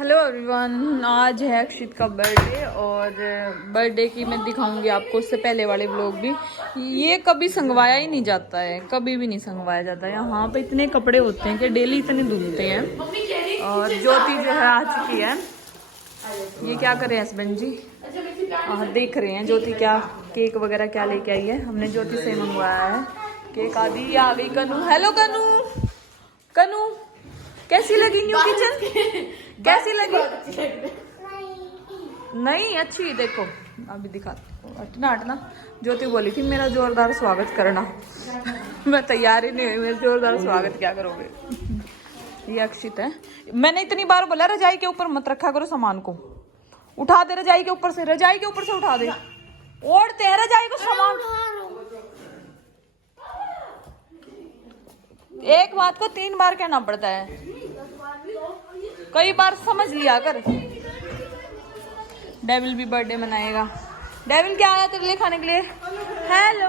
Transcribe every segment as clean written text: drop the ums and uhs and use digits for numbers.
Hello everyone, आज है अक्षित का बर्थडे और बर्थडे की मैं दिखाऊंगी आपको उससे पहले वाले व्लॉग भी। ये कभी संगवाया ही नहीं जाता है, कभी भी नहीं संगवाया जाता है। यहाँ पे इतने कपड़े होते हैं कि डेली इतने धुलते हैं। और ज्योति जो है आ चुकी है। ये क्या कर रहे हैं हस्बैंड जी? देख रहे हैं ज्योति क्या केक वगैरह क्या लेके आई है। हमने ज्योति से मंगवाया है केक। आदि आ गई कनू। हेलो कनू, कनू कैसी लगी न्यू किचन? कैसी लगी? नहीं अच्छी, देखो अभी दिखाती हूँ। हटना हटना। ज्योति बोली थी मेरा जोरदार स्वागत करना। मैं तैयार ही नहीं हुई, मेरा जोरदार स्वागत क्या करोगे? ये अक्षित है। मैंने इतनी बार बोला रजाई के ऊपर मत रखा करो सामान को, उठा दे रजाई के ऊपर से, रजाई के ऊपर से उठा दे। ओढ़ते हैं रजाई को सामान। एक बात को 3 बार कहना पड़ता है, कई बार समझ लिया कर। डेविल भी बर्थडे मनाएगा। डेविल क्या आया तेरे लिए खाने के लिए? हेलो।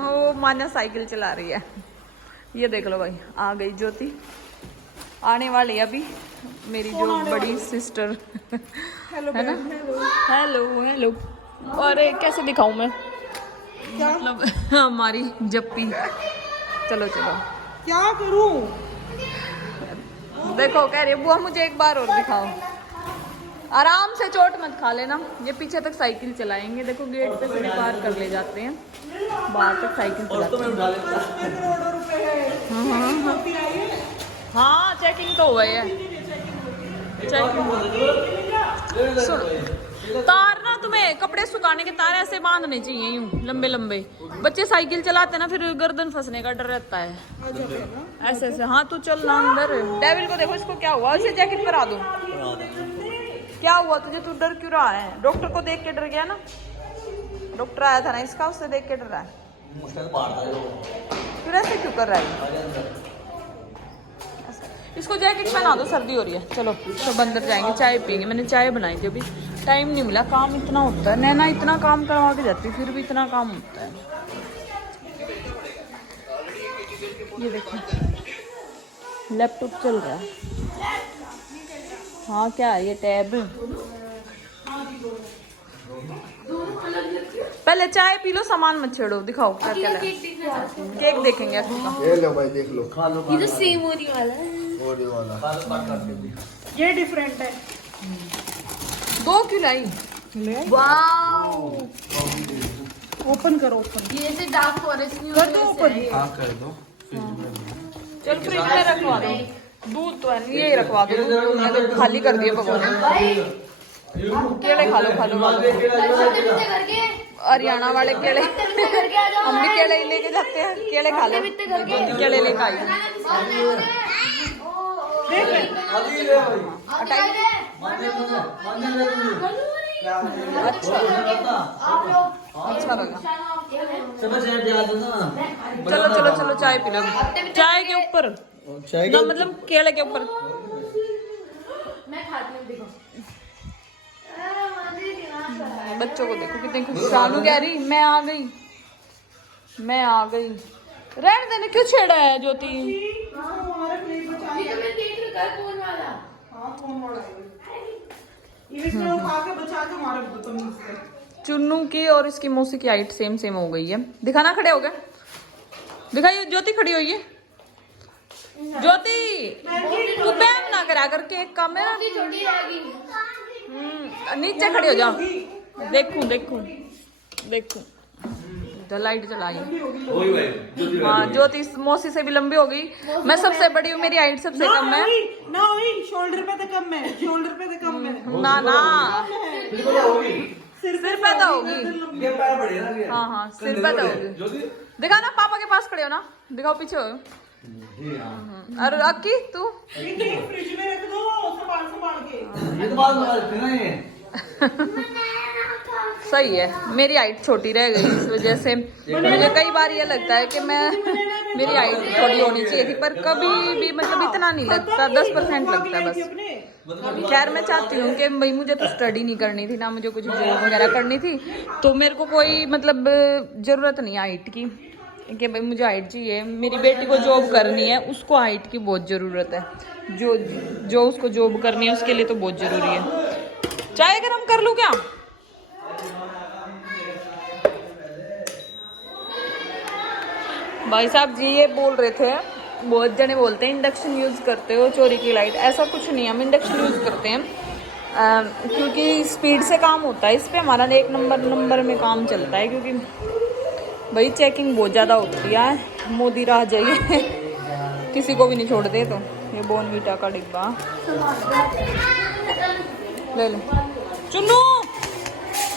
ओ मान्या साइकिल चला रही है। ये देख लो भाई, आ गई ज्योति। आने वाली अभी मेरी जो बड़ी सिस्टर है ना। Hello hello. और कैसे दिखाऊं मैं, मतलब हमारी जप्पी। चलो चलो क्या करूं? देखो कह रही बुआ मुझे एक बार और दिखाओ। आराम से चोट मत खा लेना। ये पीछे तक साइकिल चलाएंगे। देखो गेट पे से पार कर ले जाते हैं, बाहर तक साइकिल चलाते हैं। हाँ चेकिंग तो हुआ है। चेकिंग तार ना, तुम्हें कपड़े सुखाने के तार ऐसे बांधने चाहिए यूं लंबे लंबे। बच्चे साइकिल चलाते ना, फिर गर्दन फंसने का डर रहता है। ऐसे ऐसे। हाँ तू चल ना अंदर। डेविल को देखो, इसको क्या हुआ? उसे जैकेट पहना दो। क्या हुआ तुझे? तू डर क्यों रहा है? डॉक्टर को देख के डर गया ना? डॉक्टर आया था ना इसका, उससे देख के डर रहा है। फिर ऐसे क्यों कर रहा है? इसको जैकेट पहना दो, सर्दी हो रही है। चलो सब अंदर जाएंगे, चाय पियेंगे। मैंने चाय बनाई थी, अभी टाइम नहीं मिला। काम इतना होता है, नैना इतना काम करवा के जाती है, फिर भी इतना काम होता है। ये देखो लैपटॉप चल रहा है। हाँ क्या है ये? टैब। पहले चाय पी लो, सामान मत छेड़ो। दिखाओ क्या क्या है। केक देखेंगे ये लो भाई, देख लो। खा लो। ये तो सेम ओरी वाला है। ओरियो वाला। ये डिफरेंट है। 2 क्यों लाई? वाओ। ओपन करो, ओपन। ये से डार्क फॉरेस्ट नहीं कर दो ओपन। हाँ कर दो। चल फ्रिज में रखवा दो। दूध तो है नहीं, यही रखवा दो। मैंने तो खाली कर दिए भगवान। केले खा लो, खा लो, खा लो। हरियाणा वाले केले हम भी केले ही लेके जाते हैं। केले खा लो। केले लेके आई। अच्छा लगा। चलो चलो चलो चाय पी लो। चाय के ऊपर ना, मतलब केले के ऊपर। बच्चों को देखो कितने खुश। शानू कह रही मैं आ गई, मैं आ गई। रहने देने क्यों छेड़ा है ज्योति? चुन्नू की और इसकी मौसी की हाइट सेम सेम हो गई है। दिखाना, खड़े हो गए। दिखाइए ज्योति खड़ी हुई है। ज्योति तू बैम ना करा कर, केक कम है ना। नीचे खड़ी हो जा। देखूं देखूं देखूं। तो लाइट चलाई। हाँ ज्योति मौसी से भी लंबी हो गई। मैं सबसे बड़ी हूँ, मेरी हाइट सबसे कम है ना। शोल्डर पे तो कम है, शोल्डर पे तो कम है। ना ना, सिर पे तो होगी। हाँ हाँ सिर पे तो होगी। दिखा ना, पापा के पास खड़े हो ना, दिखाओ पीछे हो। अरे अक्की तू फ्रिज में रख दो, संभाल संभाल के। ये तो बात बता देते ना ये। सही है, मेरी हाइट छोटी रह गई इस वजह से। मुझे कई बार ये लगता है कि मेरी हाइट थोड़ी होनी चाहिए थी, पर कभी भी मतलब इतना नहीं लगता, 10% लगता है बस। खैर मैं चाहती हूँ कि भाई मुझे तो स्टडी नहीं करनी थी ना, मुझे कुछ जॉब वगैरह करनी थी, तो मेरे को कोई मतलब जरूरत नहीं हाइट की। कि भाई मुझे हाइट चाहिए, मेरी बेटी को जॉब करनी है, उसको हाइट की बहुत ज़रूरत है, जो उसको जॉब करनी है उसके लिए तो बहुत ज़रूरी है। चाय गरम कर लूँ क्या? भाई साहब जी ये बोल रहे थे, बहुत जने बोलते हैं इंडक्शन यूज़ करते हो चोरी की लाइट, ऐसा कुछ नहीं, हम इंडक्शन यूज़ करते हैं क्योंकि स्पीड से काम होता है, इस पे हमारा एक नंबर में काम चलता है, क्योंकि भाई चेकिंग बहुत ज़्यादा होती है, मोदी राह जाइए किसी को भी नहीं छोड़ते। तो ये बॉर्नवीटा का डिब्बा ले ले, चुन्नू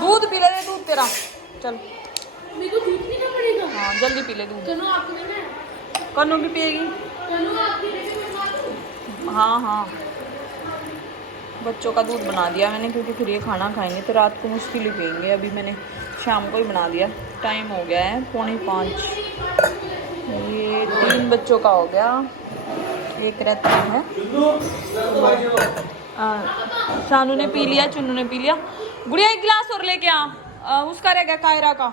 दूध पी ले, दूध तेरा, चल मेरे को दूध पीना पड़ेगा। हाँ जल्दी पी ले दूध। कनु आपको देना है? कन्नू भी पिएगी। कनु आपके लिए मैं मार दूं? हाँ हाँ बच्चों का दूध बना दिया मैंने, क्योंकि फिर ये खाना खाएंगे तो रात को मुश्किल ही पिएंगे। अभी मैंने शाम को ही बना दिया, टाइम हो गया है 4:45। ये 3 बच्चों का हो गया, एक रहता है। शानू ने पी लिया, चुन्नू ने पी लिया। गुड़िया एक गिलास और लेके आ, उसका रह गया कायरा का।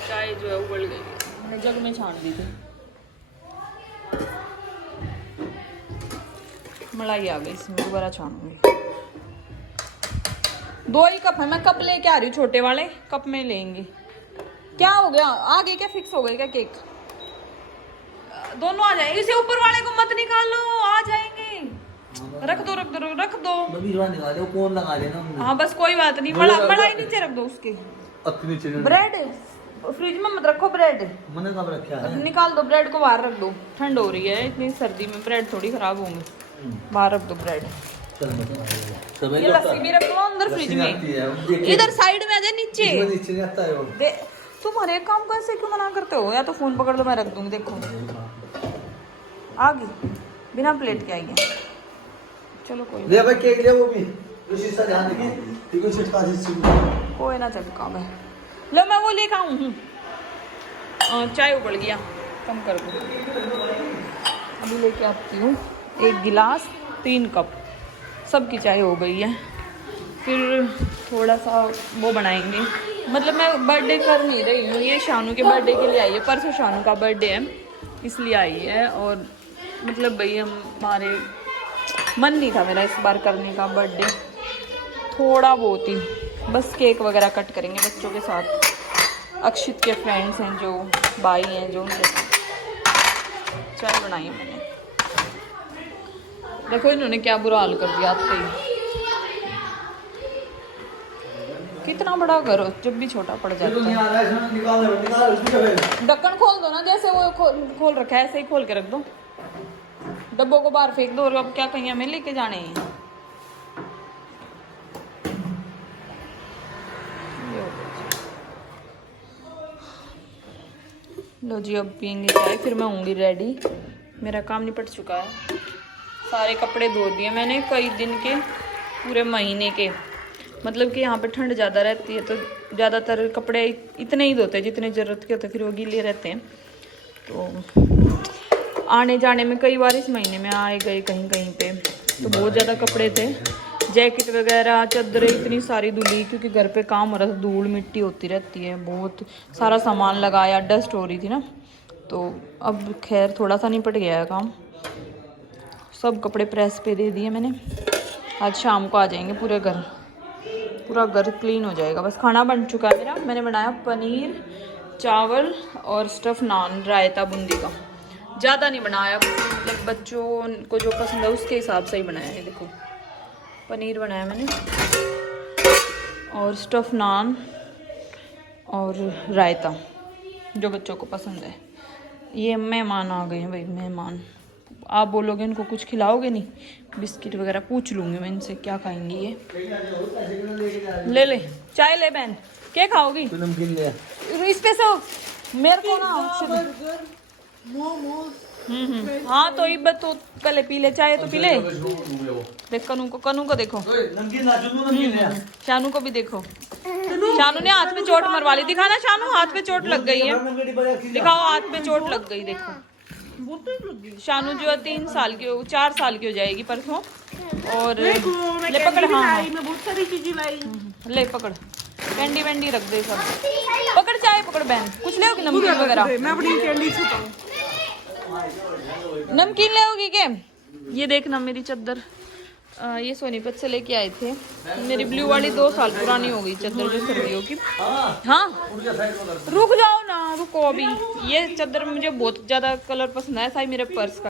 चाय जो है उबल गई, मैंने जग में छान दी थी। मलाई आ गई इसमें, दोबारा छानूंगी। 2 ही कप है, मैं कप लेके आ रही हूँ, छोटे वाले कप में लेंगे। क्या हो गया, आगे क्या फिक्स हो गए क्या केक? दोनों आ जाए, इसे ऊपर वाले को मत निकालो, आ जाएंगे। रख दो रख दो रख दो, कौन लगा देना। हाँ बस कोई बात नहीं, बड़ा बड़ा ही नीचे रख दो उसके। ब्रेड फ्रिज में मत रखो, ब्रेड मैंने कब रखा है? निकाल दो, ब्रेड को बाहर रख दो, ठंड हो रही है, इतनी सर्दी में ब्रेड थोड़ी खराब होंगे। बाहर रख दो ब्रेड। ये लस्सी भी रख दो अंदर फ्रिज में, इधर साइड में आ जाए नीचे। नीचे आता है वो। तुम हर एक काम को ऐसे क्यों मना करते हो? या तो फोन पकड़ लो, मैं रख दूंगी। देखो आ गई, बिना प्लेट के आई है। चलो कोई ले भाई केक ले, वो भी जो शीशा ध्यान देखिए, ठीक है छिटका सी कोई ना चटका मैं लो, मैं वो लेकर आऊँ हूँ। चाय उबल गया, कम कर दो। अभी लेके आती हूँ 1 गिलास 3 कप, सबकी चाय हो गई है। फिर थोड़ा सा वो बनाएंगे, मतलब मैं बर्थडे कर नहीं रही हूँ, ये शानू के बर्थडे के लिए आई है, परसों शानू का बर्थडे है इसलिए आई है। और मतलब भाई हमारे मन नहीं था मेरा इस बार करने का बर्थडे, थोड़ा बहुत ही बस केक वगैरह कट करेंगे बच्चों के साथ। अक्षित के फ्रेंड्स हैं जो भाई हैं, जो उनके साथ चाय बनाई है मैंने। देखो इन्होंने क्या बुरा हाल कर दिया आते ही। कितना बड़ा घर हो जब भी छोटा पड़ जाता है। ढक्कन खोल दो ना, जैसे वो खोल रखा है ऐसे ही खोल के रख दो, डब्बों को बाहर फेंक दो। और अब क्या कहीं हमें लेके जाने हैं। लो जी अब पियेंगे चाय, फिर मैं होंगी रेडी। मेरा काम निपट चुका है, सारे कपड़े धो दिए मैंने कई दिन के, पूरे महीने के। मतलब कि यहाँ पे ठंड ज़्यादा रहती है तो ज़्यादातर कपड़े इतने ही धोते हैं जितने ज़रूरत के होते हैं, फिर वो गीले रहते हैं। तो आने जाने में कई बार इस महीने में आए गए कहीं कहीं पे, तो बहुत ज़्यादा कपड़े थे, जैकेट वगैरह चादरें इतनी सारी धुली, क्योंकि घर पे काम हो रहा था, धूल मिट्टी होती रहती है, बहुत सारा सामान लगाया, डस्ट हो रही थी ना। तो अब खैर थोड़ा सा निपट गया है काम, सब कपड़े प्रेस पे दे दिए मैंने। आज शाम को आ जाएंगे, पूरा घर क्लीन हो जाएगा। बस खाना बन चुका है मेरा, मैंने बनाया पनीर चावल और स्टफ नान, रायता बूंदी का। ज़्यादा नहीं बनाया, मतलब बच्चों को जो पसंद है उसके हिसाब से ही बनाया है। देखो पनीर बनाया मैंने और स्टफ नान और रायता, जो बच्चों को पसंद है। ये मेहमान आ गए हैं भाई, मेहमान। आप बोलोगे इनको कुछ खिलाओगे नहीं? बिस्किट वगैरह पूछ लूँगी मैं इनसे क्या खाएंगी ये। ले ले चाय ले बहन, क्या खाओगी? इस पे से मेरे को ना हाँ तो इब तो पहले पी ले चाय, तो पी ले। देख कनू को देखो, शानू को भी देखो। शानू ने हाथ में चोट मरवा ली, दिखाना शानू, हाथ पे चोट लग गई है, दिखाओ हाथ पे चोट लग गई। देखो शानू जो है 4 साल की हो जाएगी परसों। और ले पकड़, हाँ बहुत सारी चीजें लाई, ले पकड़, कैंडी वैंडी रख दे सब, पकड़ चाय पकड़ बहन, कुछ ले नमकीन वगैरह? मैं अपनी कैंडी छुपाऊं। नमकीन ले होगी क्या? ये देखना मेरी चादर, ये सोनीपत से लेके आए थे। मेरी ब्लू वाली 2 साल पुरानी हो गई चादर, जो सर्दियों की। हाँ रुक जाओ ना, रुको अभी। ये चादर मुझे बहुत ज्यादा कलर पसंद है, साई मेरे पर्स का